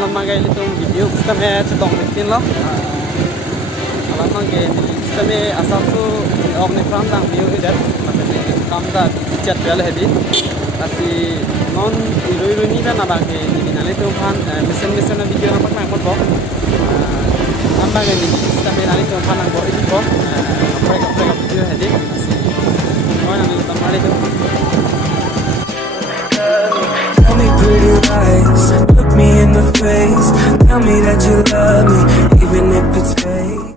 Nó mang cái itu video kita me cetong bikin loh. Kalau mang cái kita me asal tu omni pram tang video ini dah. Macam ni kam dah chat bela hebi. Asi non iru ni dah nabang ke ni nale tu pan mesin na video nampak mang mot boh. Nambah ke ni kita me nale tu pan nang boh ini boh.